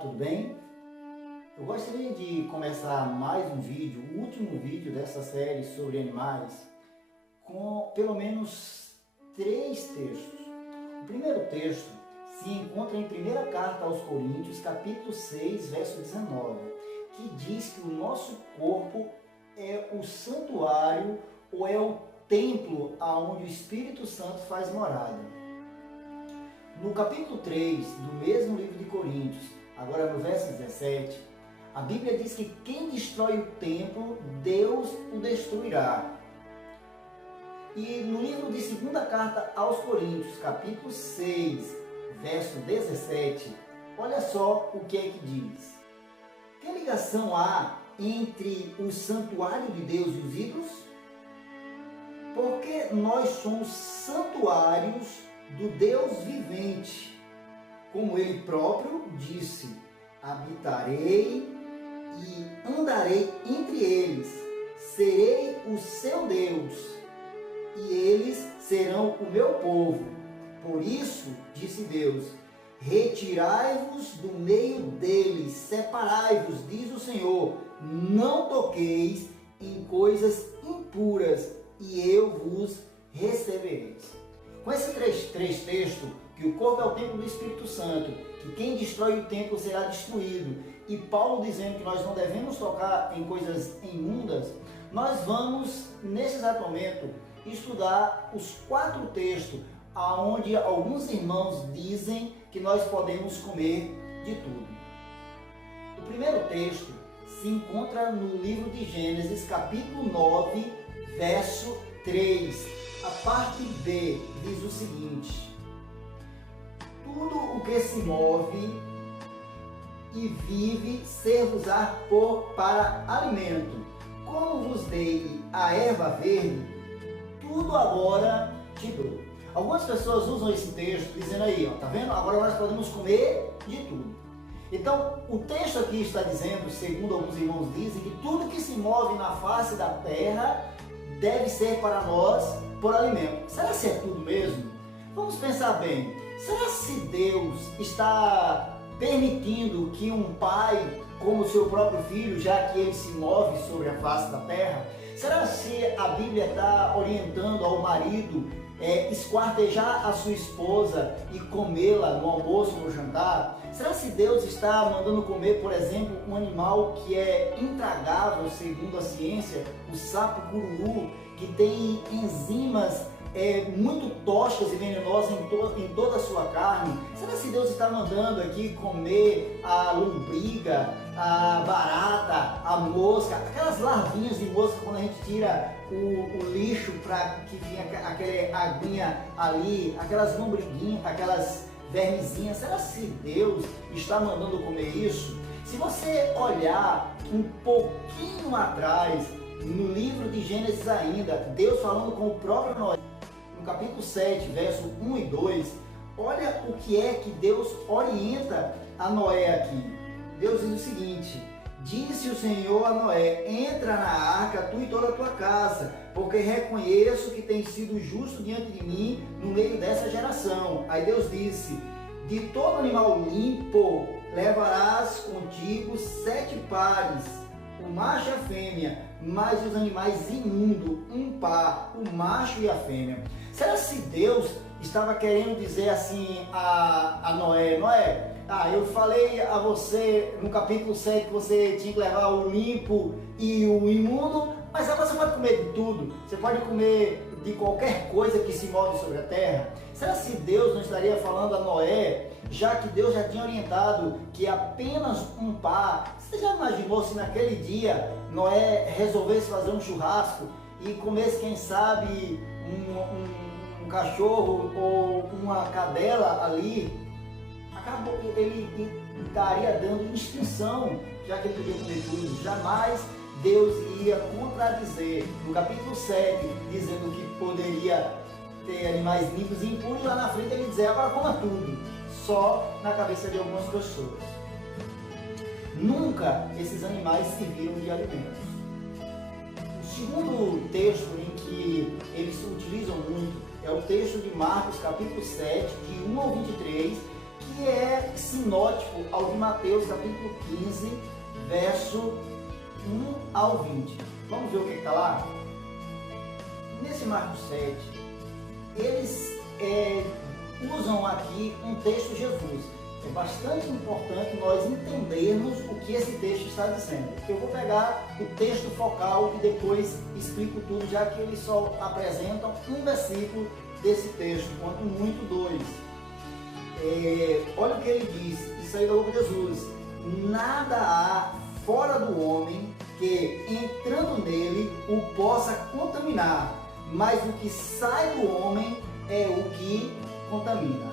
tudo bem? Eu gostaria de começar mais um vídeo, o último vídeo dessa série sobre animais, com pelo menos 3 textos. O primeiro texto se encontra em 1ª Carta aos Coríntios, capítulo 6, verso 19, que diz que o nosso corpo é o santuário ou é o templo aonde o Espírito Santo faz morada. No capítulo 3 do mesmo livro de Coríntios, agora no verso 17, a Bíblia diz que quem destrói o templo, Deus o destruirá. E no livro de 2ª Carta aos Coríntios, capítulo 6, verso 17, olha só o que é que diz. Que ligação há entre o santuário de Deus e os ídolos? Porque nós somos santuários do Deus vivente. Como Ele próprio disse, habitarei e andarei entre eles, serei o seu Deus, e eles serão o meu povo. Por isso, disse Deus, retirai-vos do meio deles, separai-vos, diz o Senhor, não toqueis em coisas impuras, e eu vos receberei. Com esses três textos, que o corpo é o templo do Espírito Santo, que quem destrói o templo será destruído, e Paulo dizendo que nós não devemos tocar em coisas imundas, nós vamos, nesse exato momento, estudar os 4 textos, onde alguns irmãos dizem que nós podemos comer de tudo. O primeiro texto se encontra no livro de Gênesis, capítulo 9, verso 3. A parte B diz o seguinte: tudo o que se move e vive ser-vos-á para alimento. Como vos dei a erva verde, tudo agora te dou. Algumas pessoas usam esse texto dizendo aí, ó, tá vendo? Agora nós podemos comer de tudo. Então, o texto aqui está dizendo, segundo alguns irmãos dizem, que tudo que se move na face da terra deve ser para nós por alimento. Será que é tudo mesmo? Vamos pensar bem. Será se Deus está permitindo que um pai, como seu próprio filho, já que ele se move sobre a face da terra, será se a Bíblia está orientando ao marido esquartejar a sua esposa e comê-la no almoço ou no jantar? Será se Deus está mandando comer, por exemplo, um animal que é intragável, segundo a ciência, o sapo cururu, que tem enzimas muito tóxicas e venenosas em toda a sua carne? Será se Deus está mandando aqui comer a lombriga, a barata, a mosca, aquelas larvinhas de mosca quando a gente tira o lixo para que venha aquela aguinha ali, aquelas lombriguinhas, aquelas vermezinhas? Será se Deus está mandando comer isso? Se você olhar um pouquinho atrás, no livro de Gênesis ainda, Deus falando com o próprio Noé, no capítulo 7, verso 1 e 2, olha o que é que Deus orienta a Noé aqui. Deus diz o seguinte: disse o Senhor a Noé, entra na arca, tu e toda a tua casa, porque reconheço que tens sido justo diante de mim no meio dessa geração. Aí Deus disse, de todo animal limpo levarás contigo 7 pares, o macho e a fêmea, mas os animais imundos, um par, o macho e a fêmea. Será se Deus estava querendo dizer assim a Noé, Noé, eu falei a você no capítulo 7 que você tinha que levar o limpo e o imundo, mas agora você pode comer de tudo, você pode comer de qualquer coisa que se move sobre a terra? Será se Deus não estaria falando a Noé, já que Deus já tinha orientado que apenas um par? Você já imaginou se naquele dia Noé resolvesse fazer um churrasco e comesse, quem sabe, um cachorro ou uma cadela ali? Acabou, ele estaria dando extinção, já que ele podia comer tudo. Jamais Deus ia contradizer no capítulo 7, dizendo que poderia ter animais limpos e impuros, lá na frente ele dizer, agora coma tudo, só na cabeça de algumas pessoas. Nunca esses animais serviram de alimentos. O segundo texto em que eles se utilizam muito é o texto de Marcos, capítulo 7, de 1 ao 23, que é sinótipo ao de Mateus capítulo 15, verso 1 ao 20. Vamos ver o que está lá? Nesse Marcos 7, eles usam aqui um texto de Jesus. É bastante importante nós entendermos o que esse texto está dizendo. Eu vou pegar o texto focal e depois explico tudo, já que eles só apresentam um versículo desse texto, quanto muito dois. Olha o que ele diz, isso aí da boca de Jesus: nada há fora do homem que, entrando nele, o possa contaminar, mas o que sai do homem é o que contamina.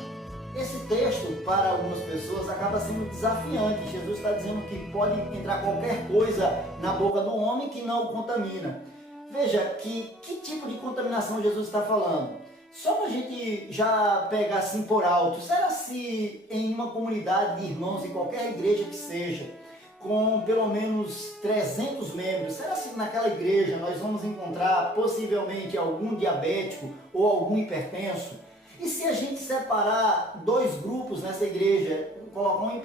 Esse texto, para algumas pessoas, acaba sendo desafiante. Jesus está dizendo que pode entrar qualquer coisa na boca do homem que não o contamina. Veja que tipo de contaminação Jesus está falando. Só para a gente já pegar assim por alto, será se em uma comunidade de irmãos, em qualquer igreja que seja, com pelo menos 300 membros, será se naquela igreja nós vamos encontrar possivelmente algum diabético ou algum hipertenso? E se a gente separar dois grupos nessa igreja, colocar um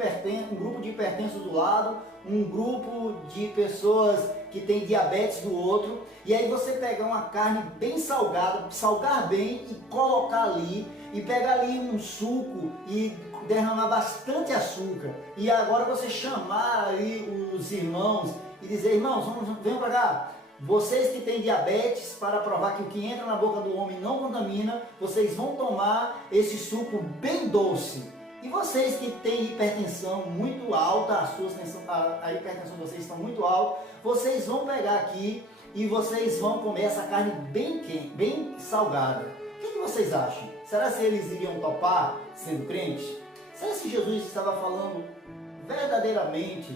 grupo de hipertensos do lado, um grupo de pessoas que têm diabetes do outro, e aí você pegar uma carne bem salgada, salgar bem e colocar ali, e pegar ali um suco e derramar bastante açúcar, e agora você chamar aí os irmãos e dizer: irmãos, venham para cá. Vocês que têm diabetes, para provar que o que entra na boca do homem não contamina, vocês vão tomar esse suco bem doce. E vocês que têm hipertensão muito alta, a hipertensão de vocês está muito alta, vocês vão pegar aqui e vocês vão comer essa carne bem quente, bem salgada. O que vocês acham? Será se eles iriam topar sendo crentes? Será se Jesus estava falando verdadeiramente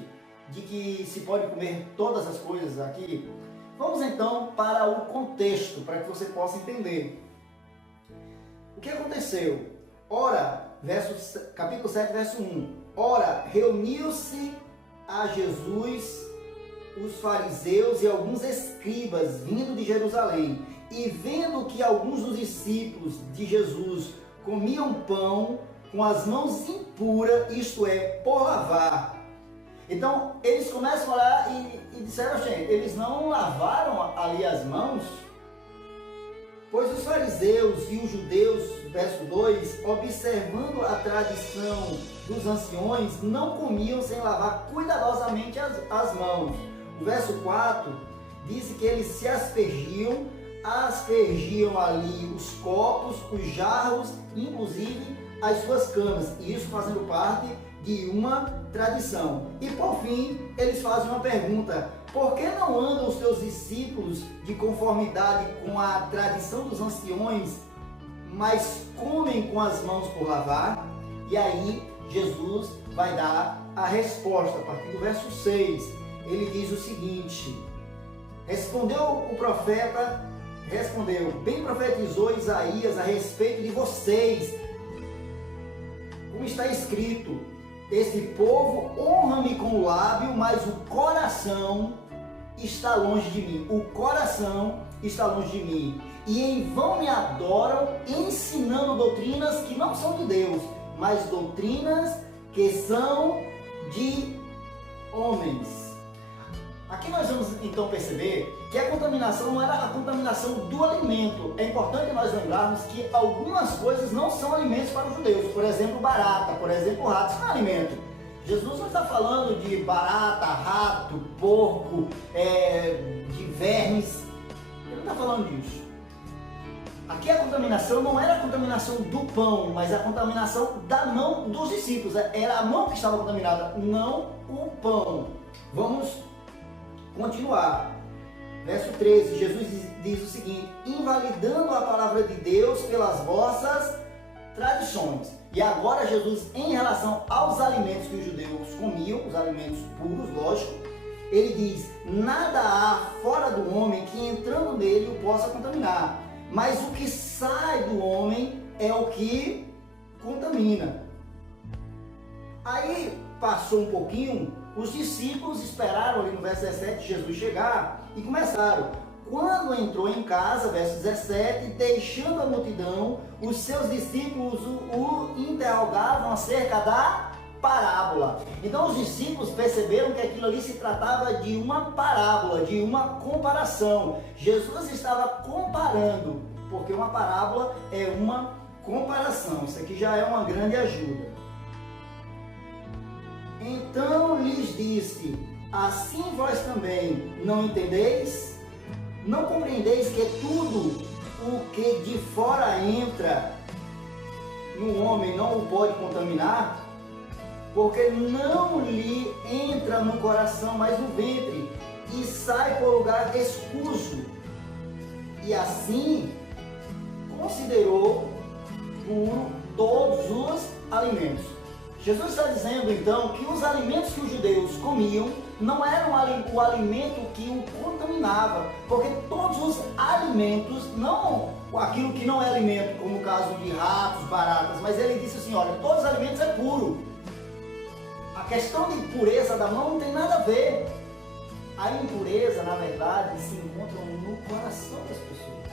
de que se pode comer todas as coisas aqui? Vamos então para o contexto, para que você possa entender. O que aconteceu? Ora, capítulo 7, verso 1. Ora, reuniu-se a Jesus os fariseus e alguns escribas vindo de Jerusalém, e vendo que alguns dos discípulos de Jesus comiam pão com as mãos impuras, isto é, por lavar. Então, eles começam a olhar e disseram: gente, eles não lavaram ali as mãos? Pois os fariseus e os judeus, verso 2, observando a tradição dos anciões, não comiam sem lavar cuidadosamente as mãos. O verso 4 diz que eles se aspergiam ali os copos, os jarros, inclusive as suas camas, e isso fazendo parte de uma tradição. E por fim, eles fazem uma pergunta: por que não andam os teus discípulos de conformidade com a tradição dos anciões, mas comem com as mãos por lavar? E aí Jesus vai dar a resposta, a partir do verso 6. Ele diz o seguinte: respondeu o profeta, bem profetizou Isaías a respeito de vocês, como está escrito: esse povo honra-me com o lábio, mas o coração está longe de mim. O coração está longe de mim. E em vão me adoram, ensinando doutrinas que não são de Deus, mas doutrinas que são de homens. Aqui nós vamos então perceber que a contaminação não era a contaminação do alimento. É importante nós lembrarmos que algumas coisas não são alimentos para os judeus. Por exemplo, barata, por exemplo, rato, isso não é alimento. Jesus não está falando de barata, rato, porco, de vermes. Ele não está falando disso. Aqui a contaminação não era a contaminação do pão, mas a contaminação da mão dos discípulos. Era a mão que estava contaminada, não o pão. Vamos continuar. Verso 13, Jesus diz o seguinte: invalidando a palavra de Deus pelas vossas tradições. E agora Jesus, em relação aos alimentos que os judeus comiam, os alimentos puros, lógico, ele diz: nada há fora do homem que entrando nele o possa contaminar, mas o que sai do homem é o que contamina. Aí passou um pouquinho, os discípulos esperaram ali no verso 17 Jesus chegar e começaram: quando entrou em casa, verso 17, deixando a multidão, os seus discípulos o interrogavam acerca da parábola. Então os discípulos perceberam que aquilo ali se tratava de uma parábola, de uma comparação. Jesus estava comparando, porque uma parábola é uma comparação. Isso aqui já é uma grande ajuda. Então lhes disse: assim vós também não entendeis? Não compreendeis que tudo o que de fora entra no homem não o pode contaminar? Porque não lhe entra no coração, mas no ventre, e sai por lugar escuso. E assim considerou puro todos os alimentos. Jesus está dizendo então que os alimentos que os judeus comiam não eram o alimento que o contaminava, porque todos os alimentos, não aquilo que não é alimento, como o caso de ratos, baratas, mas ele disse assim, olha, todos os alimentos é puro. A questão de pureza da mão não tem nada a ver. A impureza, na verdade, se encontra no coração das pessoas.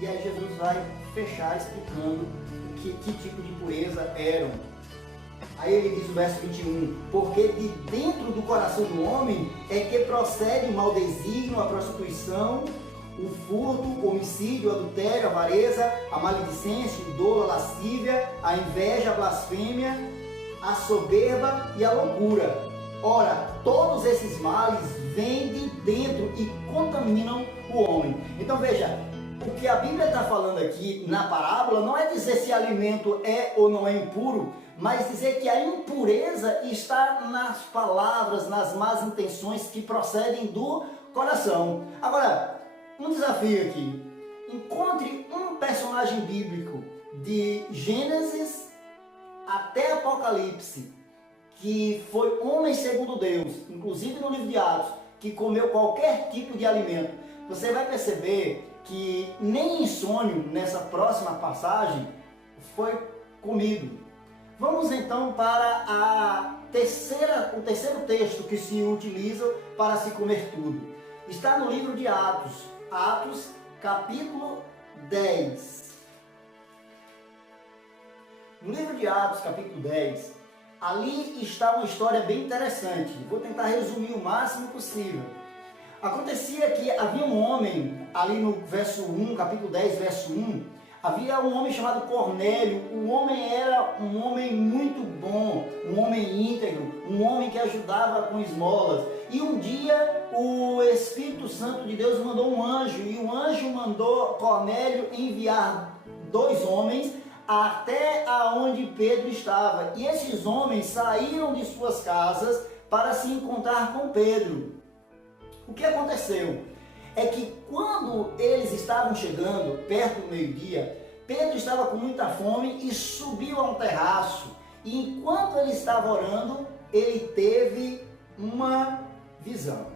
E aí Jesus vai fechar explicando que tipo de pureza eram. Aí ele diz no verso 21, porque de dentro do coração do homem é que procede o mau desígnio, a prostituição, o furto, o homicídio, o adultério, a avareza, a maledicência, o dolo, a lascívia, a inveja, a blasfêmia, a soberba e a loucura. Ora, todos esses males vêm de dentro e contaminam o homem. Então veja, o que a Bíblia está falando aqui na parábola não é dizer se alimento é ou não é impuro, mas dizer que a impureza está nas palavras, nas más intenções que procedem do coração. Agora, um desafio aqui. Encontre um personagem bíblico de Gênesis até Apocalipse, que foi homem segundo Deus, inclusive no livro de Atos, que comeu qualquer tipo de alimento. Você vai perceber que nem insônio nessa próxima passagem foi comido. Vamos então para o terceiro texto que se utiliza para se comer tudo. Está no livro de Atos, Atos capítulo 10. No livro de Atos, capítulo 10, ali está uma história bem interessante. Vou tentar resumir o máximo possível. Acontecia que havia um homem, ali no verso 1, capítulo 10, verso 1, havia um homem chamado Cornélio. O homem era um homem muito bom, um homem íntegro, um homem que ajudava com esmolas. E um dia o Espírito Santo de Deus mandou um anjo, e o anjo mandou Cornélio enviar 2 homens até aonde Pedro estava. E esses homens saíram de suas casas para se encontrar com Pedro. O que aconteceu? É que quando eles estavam chegando perto do meio-dia, Pedro estava com muita fome e subiu a um terraço. E enquanto ele estava orando, ele teve uma visão.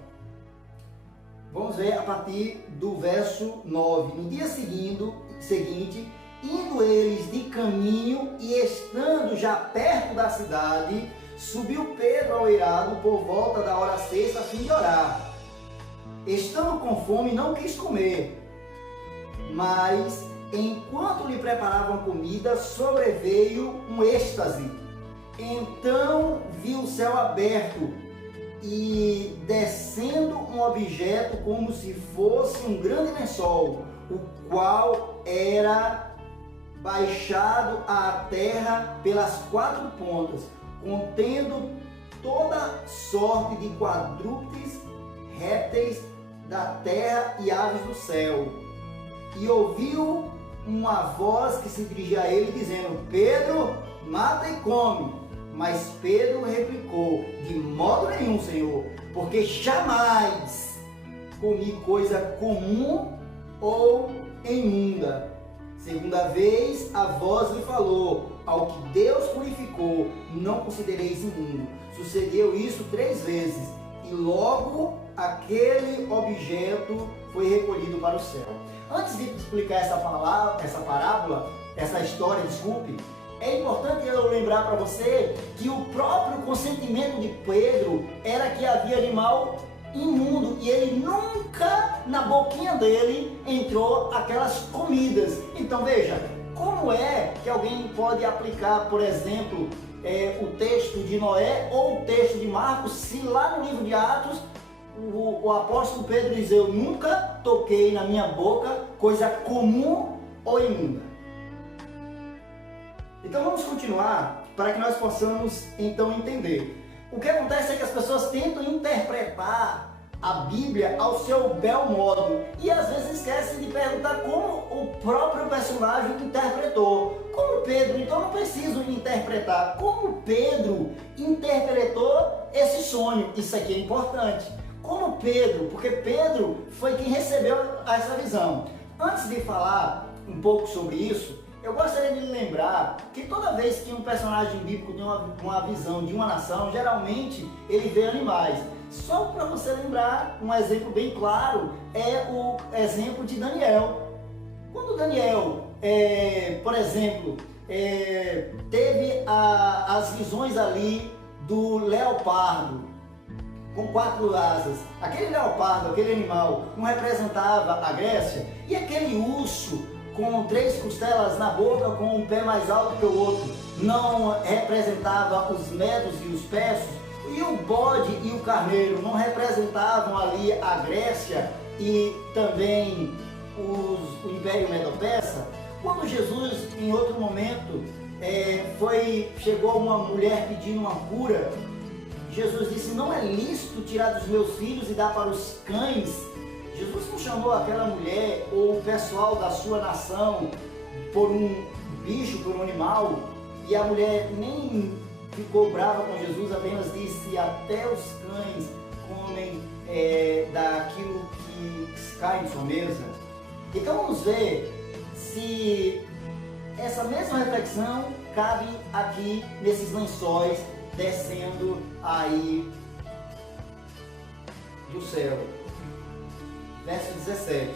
Vamos ver a partir do verso 9. No dia seguinte, indo eles de caminho e estando já perto da cidade, subiu Pedro ao eirado por volta da hora 6 a fim de orar. Estando com fome, não quis comer, mas enquanto lhe preparavam comida, sobreveio um êxtase. Então viu o céu aberto e descendo um objeto como se fosse um grande lençol, o qual era baixado à terra pelas 4 pontas, contendo toda sorte de quadrúpedes, répteis da terra e aves do céu. E ouviu uma voz que se dirigia a ele, dizendo: Pedro, mata e come. Mas Pedro replicou: de modo nenhum, Senhor, porque jamais comi coisa comum ou imunda. Segunda vez a voz lhe falou: ao que Deus purificou, não considereis imundo. Sucedeu isso 3 vezes, e logo aquele objeto foi recolhido para o céu. Antes de explicar essa parábola, essa história, é importante eu lembrar para você que o próprio consentimento de Pedro era que havia animal imundo, e ele nunca na boquinha dele entrou aquelas comidas. Então veja, como é que alguém pode aplicar, por exemplo, o texto de Noé ou o texto de Marcos, se lá no livro de Atos o apóstolo Pedro diz: eu nunca toquei na minha boca coisa comum ou imunda. Então vamos continuar para que nós possamos então entender. O que acontece é que as pessoas tentam interpretar a Bíblia ao seu bel modo e às vezes esquecem de perguntar como o próprio personagem interpretou. Como Pedro, então não preciso interpretar. Como Pedro interpretou esse sonho? Isso aqui é importante. Como Pedro, porque Pedro foi quem recebeu essa visão. Antes de falar um pouco sobre isso, eu gostaria de lembrar que toda vez que um personagem bíblico tem uma visão de uma nação, geralmente ele vê animais. Só para você lembrar, um exemplo bem claro é o exemplo de Daniel. Quando Daniel, por exemplo, teve as visões ali do leopardo com 4 asas, aquele leopardo, aquele animal, não representava a Grécia, e aquele urso com 3 costelas na boca, com um pé mais alto que o outro, não representava os medos e os persas, e o bode e o carneiro não representavam ali a Grécia e também o Império Medo-Persa. Quando Jesus, em outro momento, chegou uma mulher pedindo uma cura, Jesus disse: não é lícito tirar dos meus filhos e dar para os cães. Jesus não chamou aquela mulher ou o pessoal da sua nação por um bicho, por um animal, e a mulher nem ficou brava com Jesus, apenas disse: até os cães comem daquilo que cai em sua mesa. Então vamos ver se essa mesma reflexão cabe aqui nesses lençóis descendo aí do céu. Verso 17.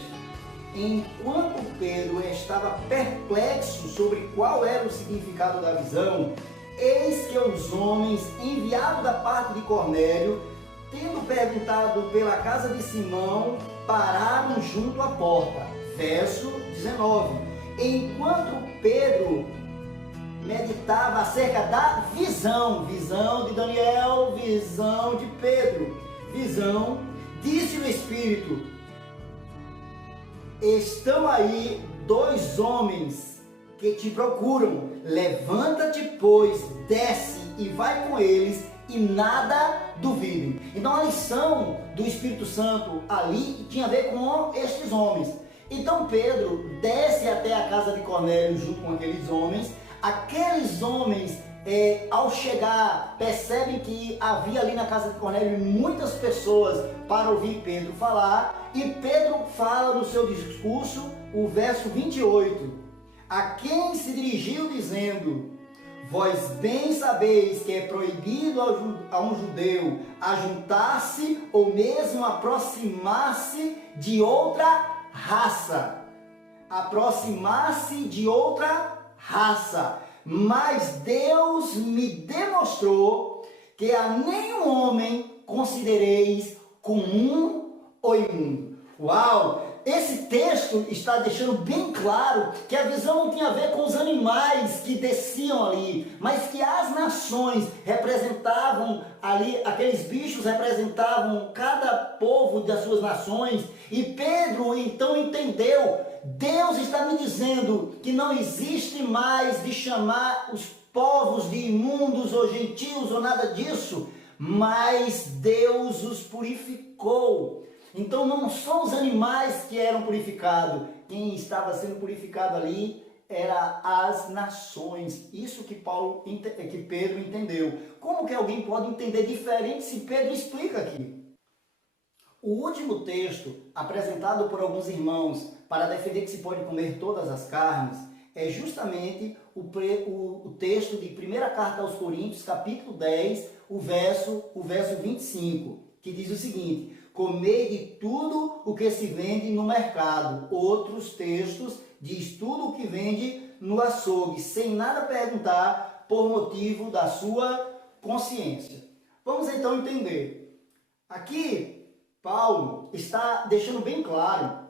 Enquanto Pedro estava perplexo sobre qual era o significado da visão, eis que os homens enviados da parte de Cornélio, tendo perguntado pela casa de Simão, pararam junto à porta. Verso 19. Enquanto Pedro meditava acerca da visão de Daniel, visão de Pedro, disse o Espírito: estão aí 2 homens que te procuram. Levanta-te, pois, desce e vai com eles, e nada duvidem. Então a lição do Espírito Santo ali tinha a ver com estes homens. Então Pedro desce até a casa de Cornélio junto com aqueles homens. Aqueles homens, ao chegar, percebem que havia ali na casa de Cornélio muitas pessoas para ouvir Pedro falar, e Pedro fala no seu discurso, o verso 28, a quem se dirigiu dizendo: vós bem sabeis que é proibido a um judeu ajuntar-se ou mesmo aproximar-se de outra raça. Mas Deus me demonstrou que a nenhum homem considereis comum ou imundo. Uau! Esse texto está deixando bem claro que a visão não tinha a ver com os animais que desciam ali, mas que as nações representavam ali, aqueles bichos representavam cada povo das suas nações. E Pedro então entendeu: Deus está me dizendo que não existe mais de chamar os povos de imundos ou gentios ou nada disso, mas Deus os purificou. Então não são os animais que eram purificados, quem estava sendo purificado ali era as nações. Isso que Pedro entendeu. Como que alguém pode entender diferente se Pedro explica aqui? O último texto apresentado por alguns irmãos para defender que se pode comer todas as carnes é justamente o texto de 1ª carta aos Coríntios, capítulo 10, o verso 25, que diz o seguinte: comei de tudo o que se vende no mercado. Outros textos diz tudo o que vende no açougue, sem nada perguntar por motivo da sua consciência. Vamos então entender. Aqui Paulo está deixando bem claro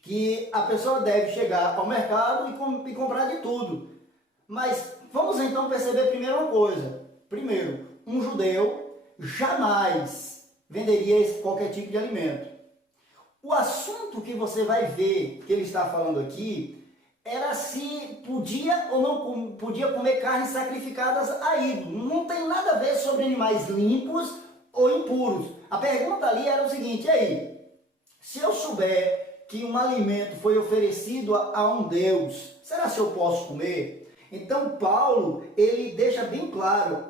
que a pessoa deve chegar ao mercado e comprar de tudo. Mas vamos então perceber primeiro uma coisa. Primeiro, um judeu jamais venderia qualquer tipo de alimento. O assunto que você vai ver que ele está falando aqui era se podia ou não podia comer carnes sacrificadas a ídolo. Não tem nada a ver sobre animais limpos ou impuros. A pergunta ali era o seguinte: e aí, se eu souber que um alimento foi oferecido a um Deus, será que eu posso comer? Então Paulo, ele deixa bem claro,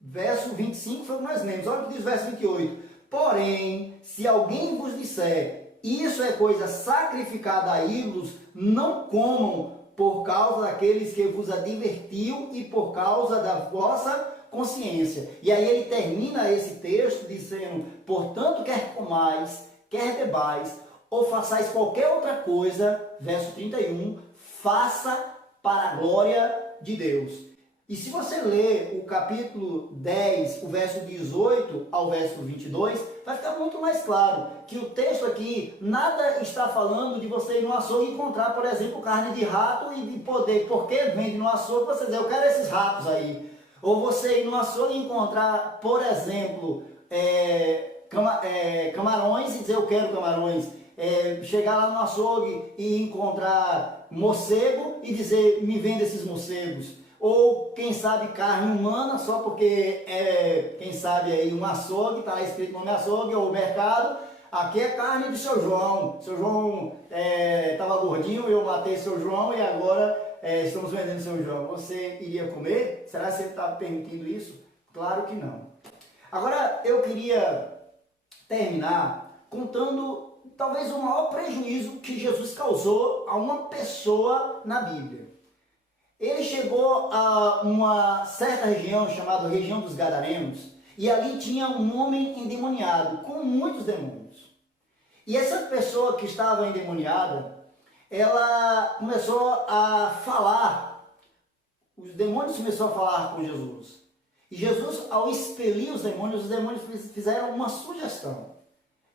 verso 25 foi o que nós lemos, olha o que diz o verso 28. Porém, se alguém vos disser, isso é coisa sacrificada a ídolos, não comam por causa daqueles que vos advertiu e por causa da vossa consciência. E aí ele termina esse texto dizendo: portanto, quer comais, quer bebais, ou façais qualquer outra coisa, verso 31, faça para a glória de Deus. E se você ler o capítulo 10, o verso 18 ao verso 22, vai ficar muito mais claro que o texto aqui nada está falando de você ir no açougue e encontrar, por exemplo, carne de rato e de poder, porque vende no açougue, você diz, eu quero esses ratos aí. Ou você ir no açougue e encontrar, por exemplo, camarões e dizer, eu quero camarões. Chegar lá no açougue e encontrar morcego e dizer, me venda esses morcegos. Ou, quem sabe, carne humana, só porque quem sabe, aí um açougue, está escrito no nome açougue, ou mercado, aqui é carne de seu João. Seu João estava gordinho, eu matei seu João e agora estamos vendendo seu João. Você iria comer? Será que você está permitindo isso? Claro que não. Agora, eu queria terminar contando talvez o maior prejuízo que Jesus causou a uma pessoa na Bíblia. Ele chegou a uma certa região chamada região dos Gadarenos, e ali tinha um homem endemoniado, com muitos demônios. E essa pessoa que estava endemoniada, ela começou a falar, os demônios começaram a falar com Jesus. E Jesus, ao expelir os demônios fizeram uma sugestão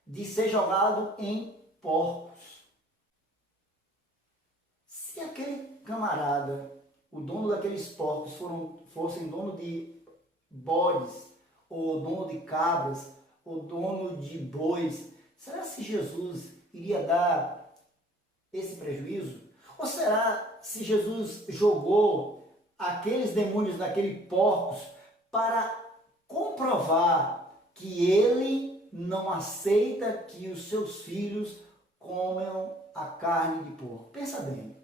de ser jogado em porcos. Se aquele camarada, o dono daqueles porcos, fossem dono de bodes, ou dono de cabras, ou dono de bois, será que Jesus iria dar esse prejuízo? Ou será se Jesus jogou aqueles demônios naqueles porcos para comprovar que ele não aceita que os seus filhos comam a carne de porco? Pensa bem.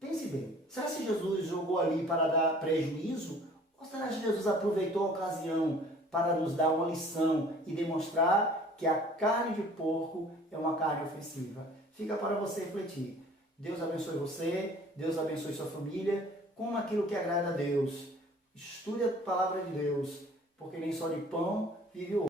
Pense bem, será que Jesus jogou ali para dar prejuízo? Ou será que Jesus aproveitou a ocasião para nos dar uma lição e demonstrar que a carne de porco é uma carne ofensiva? Fica para você refletir. Deus abençoe você, Deus abençoe sua família, com aquilo que agrada a Deus. Estude a palavra de Deus, porque nem só de pão vive o